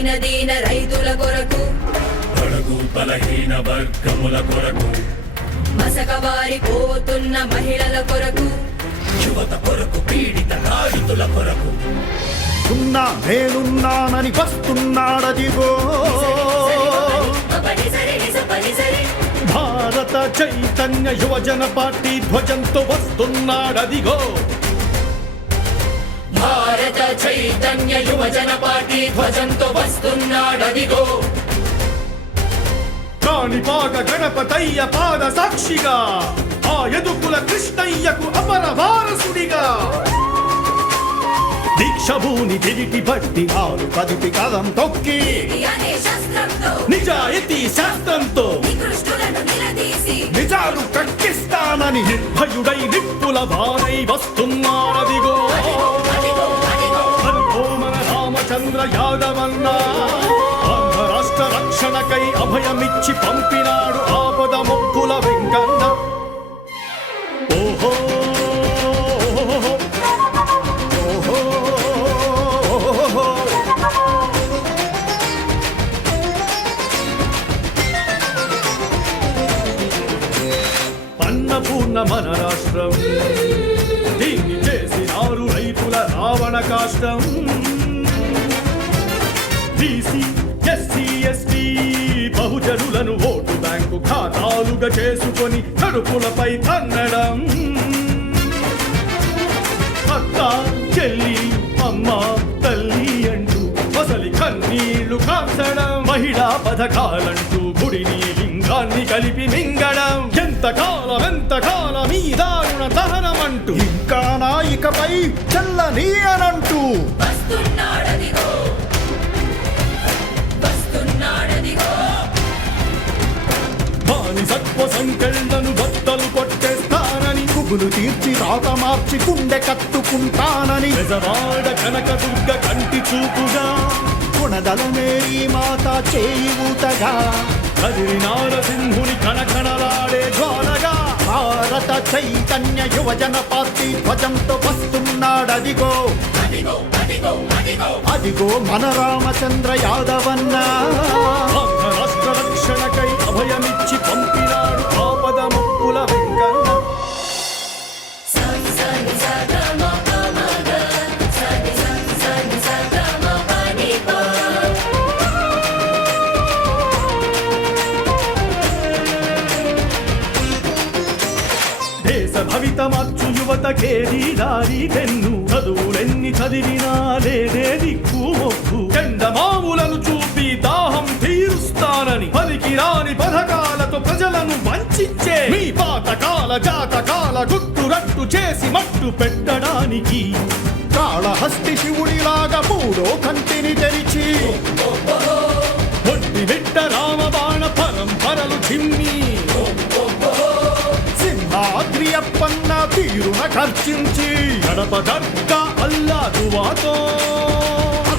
దీన రైతుల కొరకు బడుగు బలహీన వర్గముల కొరకు మసకబారిపోతున్న మహిళల కొరకు యువత కొరకు పీడిత నాడితుల కొరకు ఉన్నా నేనున్నానని వస్తున్నాడదిగో భారత చైతన్య యువజన పార్టీ ధ్వజంతో వస్తున్నాడదిగో భారత చైతన్య యువజన పార్టీ ధ్వజంతో వస్తున్నాడదిగో కాణిపాక గణపతయ్య పాద సాక్షిగా ఆ యదుకుల కృష్ణయ్యకు అపర వారసుడిగా దీక్షభూని తిరిగి బట్టి ఆరు కదిపి కదం తొక్కి నిజాయితీ శాస్త్రంతో నిజాలు కక్కిస్తానని నిర్భయుడై నిప్పుల వారై వస్తున్నాడదిగో మన రామచంద్ర యాదవన్నా ఆంధ్ర రాష్ట్ర రక్షణకై అభయమిచ్చి పంపినాడు ఆపద మొక్కుల వెంకన్న ఓహో అన్నపూర్ణ మన రాష్ట్రం దీన్ని చేసినారు రైతుల రావణ కాష్టం బీసీ ఎస్సీ ఎస్టీ బహుజనులను ఓటు బ్యాంకు ఖాతాలుగా చేసుకొని కడుపులపై తన్నడం అక్క చెల్లి అమ్మ తల్లి అంటూ అసలి కన్నీళ్లు కాల్చడం మహిళా పథకాలంటూ గుడిని లింగాన్ని కలిపి మింగడం ఎంతకాలం ఈ దారుణ దహనమంటూ ఇంకా నాయికపై చల్లని అనంటూ బానిసత్వ సంకెళ్లను బట్టలు కొట్టేస్తానని కుగులు తీర్చి రాత మార్చి గుండె కట్టుకుంటానని బెజవాడ కనకదుర్గ కంటి చూపుగా గుణదలమేరీ మాత చేయి ఊతగా కదిరి నారసింహుని కణకణలాడే జ్వాలగా భారత చైతన్య యువజన పార్టీ ధ్వజంతో వస్తున్నాడదిగో అదిగో మన రామచంద్ర యాదవన్న రాష్ట్ర రక్షణకై అభయమిచ్చి పంపినాడు ఆపద మొక్కుల వెంకన్న భవిత మార్చు యువతకేది దారి తెన్ను చదువులెన్ని చదివినా లేదే దిక్కు మొక్కు ఎండమావులను చూపి దాహం తీరుస్తానని పలికిరాని పథకాలతో ప్రజలను వంచించే మీ పాతకాల జాతకాల గుట్టురట్టు చేసి మట్టు పెట్టడానికి కాళహస్తి శివుడిలాగా మూడో కంటిని తెరిచి ఒంటి బిడ్డ రామబాణ పరంపరలు చిమ్మి సింహాద్రియప్పన్న తీరున ఖర్చించి గడప దర్గా అల్లా దువాతో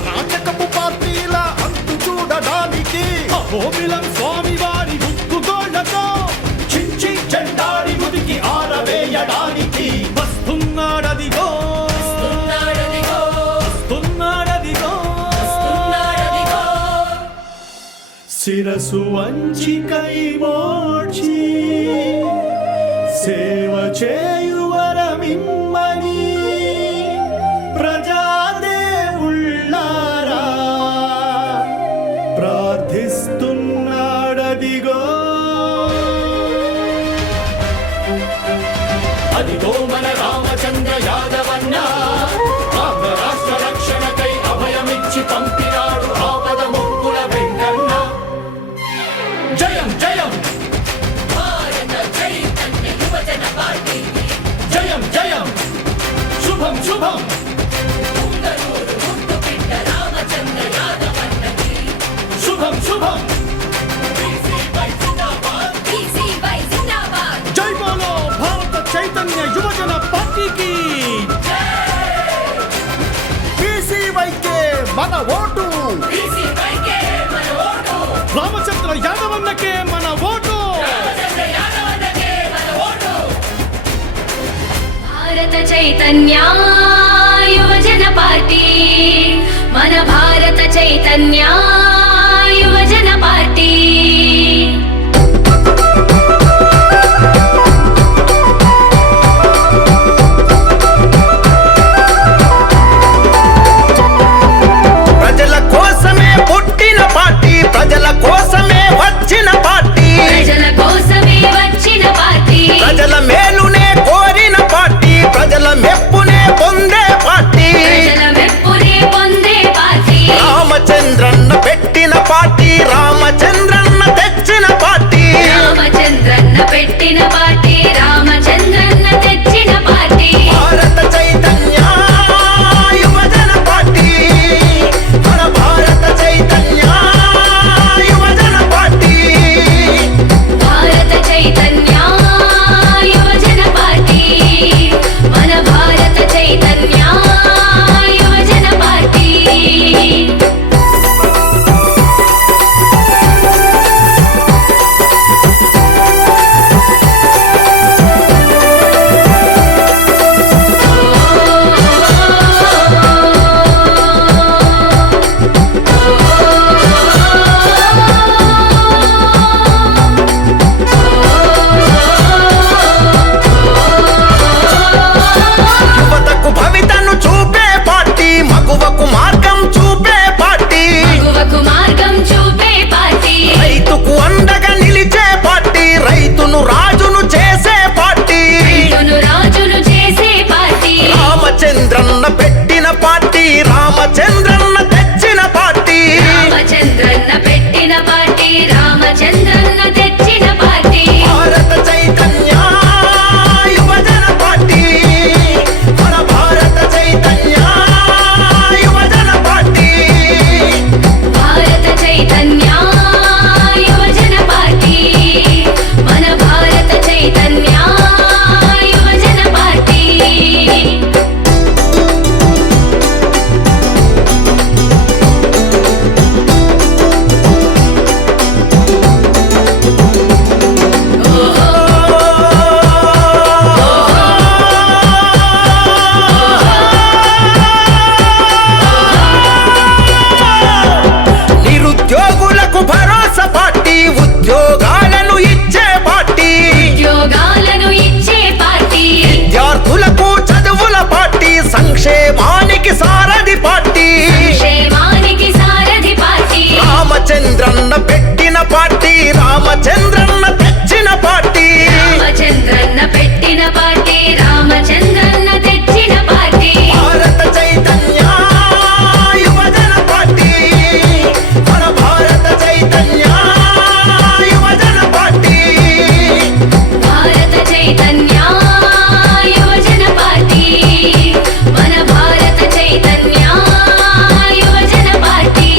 రాజకపు పార్టీల అంతు చూడడానికి అహోబిలం స్వామి వారి గుర్తుగోళ్లతో చించి చెండాడి ముదికి ఆరవేయడానికి వస్తున్నాడదిగో శిరసు వంచి కై మోడ్చి సేవ చేయువరమిమ్మని ప్రజాదేవుళ్ళారా ప్రార్థిస్తున్నాడదిగో అదిగో మన రామచంద్ర యాదవన్న ఆంధ్ర రాష్ట్ర రక్షణకై అభయమిచ్చి పంపినాడు ఆపద మొక్కుల వెంకన్న జయం జయం భారత చైతన్య యువజన పార్టీ జయం జయం శుభం శుభం ఉంగరూరు ముద్దు బిడ్డ రామచంద్ర యాదవన్నకి శుభం శుభం బీసీవై జిందాబాద్ జై బోలో భారత చైతన్య యువజన పార్టీకి బీసీవైకే మన ఓటు రామచంద్ర యాదవన్నకే మన ఓటు భారత చైతన్య యువజన పార్టీ మన భారత చైతన్య రామచంద్రన్న తెచ్చిన పార్టీ రామచంద్రన్న పెట్టిన పార్టీ రామచంద్రన్న తెచ్చిన పార్టీ భారత చైతన్య యువజన పార్టీ మన భారత చైతన్య యువజన పార్టీ భారత చైతన్య యువజన పార్టీ మన భారత చైతన్య యువజన పార్టీ యువతకు భవితను చూపే పార్టీ మగువకు మార్గం చూపే పార్టీ మగువకు మార్గం చూపే పార్టీ రైతుకు అండగా నిలిచే పార్టీ రైతును రాజును చేసే పార్టీ రైతును రాజును చేసే పార్టీ రామచంద్రన్న పెట్టిన పార్టీ రామచంద్రన్న తెచ్చిన పార్టీ రామచంద్రన్న పెట్టిన పార్టీ రామచంద్రన్న తెచ్చిన పార్టీ భారత చైతన్య యువజన పార్టీ మన భారత చైతన్య యువజన పార్టీ భారత చైతన్య యువజన పార్టీ మన భారత చైతన్య యువజన పార్టీ నిరుద్యోగులకు భరోసా పార్టీ ఉద్యోగాలను ఇచ్చే పార్టీ ఉద్యోగాలను ఇచ్చే పార్టీ విద్యార్థులకు చదువుల పార్టీ సంక్షేమానికి సారథి పార్టీ క్షేమానికి సారథి పార్టీ రామచంద్రన్న పెట్టిన పార్టీ రామచంద్రన్న తెచ్చిన పార్టీ రామచంద్రన్న పెట్టిన పార్టీ రామచంద్రన్న తెచ్చిన పార్టీ భారత చైతన్య యువజన పార్టీ మన భారత చైతన్య యువజన పార్టీ భారత చైతన్య యువజన పార్టీ మన భారత చైతన్య యువజన పార్టీ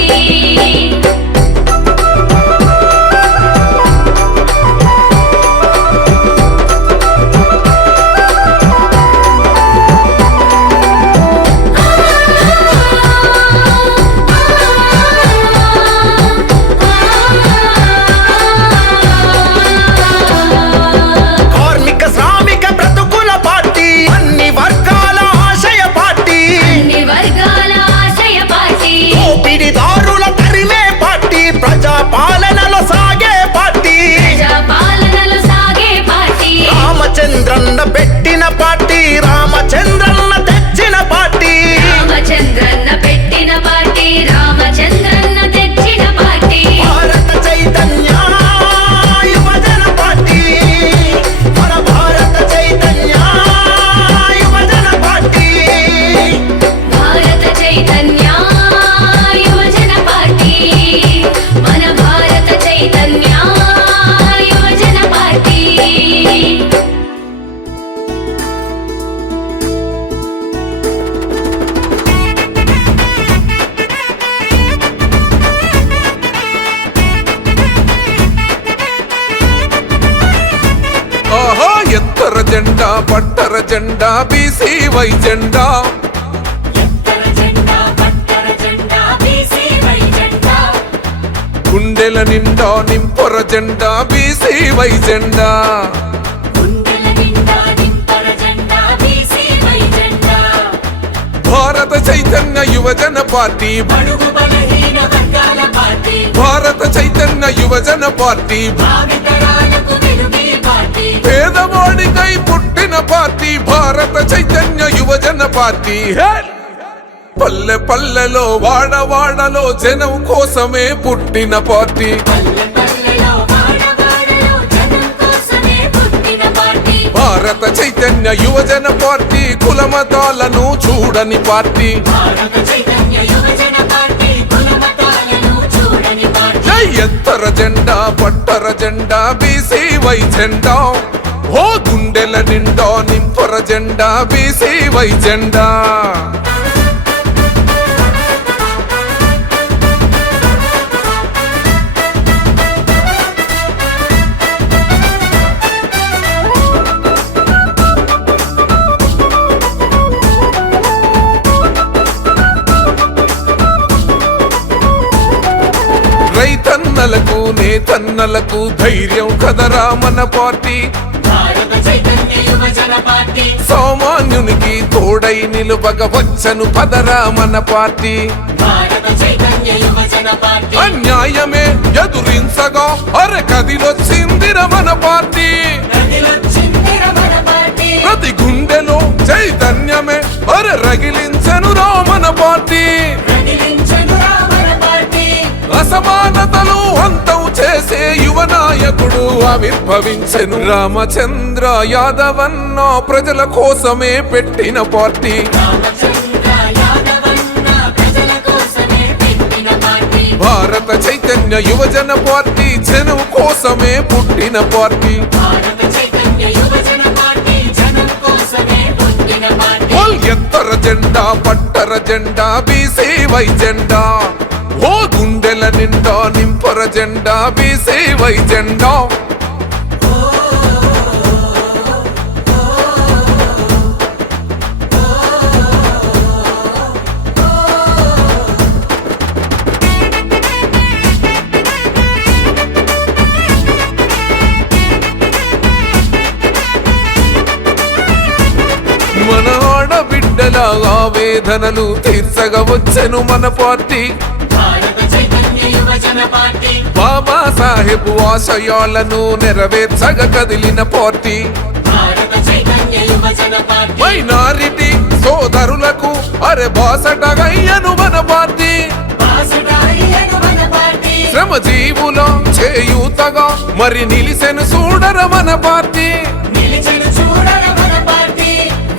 కార్మిక శ్రామిక బ్రతుకుల పార్టీ అన్ని వర్గాల ఆశయ పార్టీ అన్ని వర్గాల ఆశయ పార్టీ దోపిడిదారుల తరిమే పార్టీ ప్రజా పాలనలో సాగే పార్టీ ప్రజాపాలనలో సాగే పార్టీ రామచంద్రన్న పెట్టిన పార్టీ రామచంద్రన్న తెచ్చిన పార్టీ రామచంద్రన్న పెట్టిన పార్టీ రామచంద్రన్న తెచ్చిన పార్టీ భారత చైతన్య యువజన పార్టీ మన భారత చైతన్య యువజన పార్టీ భారత చైతన్య యువజన పార్టీ మన భారత చైతన్య యువజన పార్టీ ఆహా ఎత్తర జెండా పట్టర జెండా బీసీవై జెండా గుండెల నిండా నింపొర జెండా బీసీవై జెండా భారత చైతన్య యువజన పార్టీ బడుగు బలహీన వర్గాల పార్టీ భారత చైతన్య యువజన పార్టీ భావితరాలకు వెలుగే పార్టీ పేదవాడికై పుట్టిన పార్టీ భారత చైతన్య యువజన పార్టీ హే! పల్లె పల్లెలో వాడవాడలో జనం కోసమే పుట్టిన పార్టీ పల్లెలో వాడవాడలో జనం కోసమే పుట్టిన పార్టీ భారత చైతన్య యువజన పార్టీ కులమతాలను చూడని పార్టీ భారత చైతన్య యువజన పార్టీ కులమతాలను చూడని పార్టీ జై ఎత్తర జెండా పట్టర జెండా బీసీవై జెండా ఓ గుండెల నిండా నింపర జెండా బీసీవై జెండా రైతన్నలకు నేతన్నలకు ధైర్యం కదరా మన పార్టీ భారత చైతన్య యువజన పార్టీ సామాన్యునికి తోడై నిలువగ వచ్చను పదరా మన పార్టీ భారత చైతన్య యువజన పార్టీ అన్యాయమే ఎదురించగా అరె కదిలొచ్చిందిర మన పార్టీ ప్రతిలొచ్చిందిర మన పార్టీ ప్రతి గుండెలో చైతన్యమే అరె రగిలించనురా మన పార్టీ ప్రతిలించనురా మన పార్టీ అసమానతలు అంతం చేసే యువ నాయకుడు ఆవిర్భవించెను రామచంద్ర యాదవన్న ప్రజల కోసమే పెట్టిన పార్టీ రామచంద్ర యాదవన్న ప్రజల కోసమే పెట్టిన పార్టీ భారత చైతన్య యువజన పార్టీ జనం కోసమే పుట్టిన పార్టీ భారత చైతన్య యువజన పార్టీ జనం కోసమే పుట్టిన పార్టీ ఎత్తర జెండా పట్టర జెండా బీసీవై జెండా ఓ గుండెల నిండా నింపర జెండా బీసీవై జెండా మన ఆడబిడ్డల ఆవేదనలు తీర్చగా వచ్చెను మన పార్టీ భారత చైతన్య యువజన పార్టీ బాబా సాహెబ్ ఆశయాలను నెరవేర్చగా కదిలిన పార్టీ భారత చైతన్య యువజన పార్టీ మైనారిటీ సోదరులకు అరె బాసటగయ్యను మన పార్టీ బాసుడాయను మన పార్టీ శ్రమజీవుల చేయూతగా మరి నిలిసెను చూడర మన పార్టీ నిలిచెను చూడర మన పార్టీ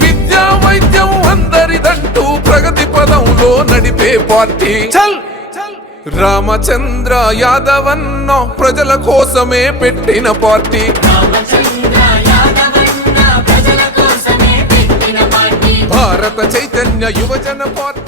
విద్యా వైద్యం అందరిదంటూ ప్రగతి పదంలో నడిపే పార్టీ చల్ రామచంద్ర యాదవన్న ప్రజల కోసమే పెట్టిన పార్టీ రామచంద్ర యాదవన్న ప్రజల కోసమే పెట్టిన పార్టీ భారత చైతన్య యువజన పార్టీ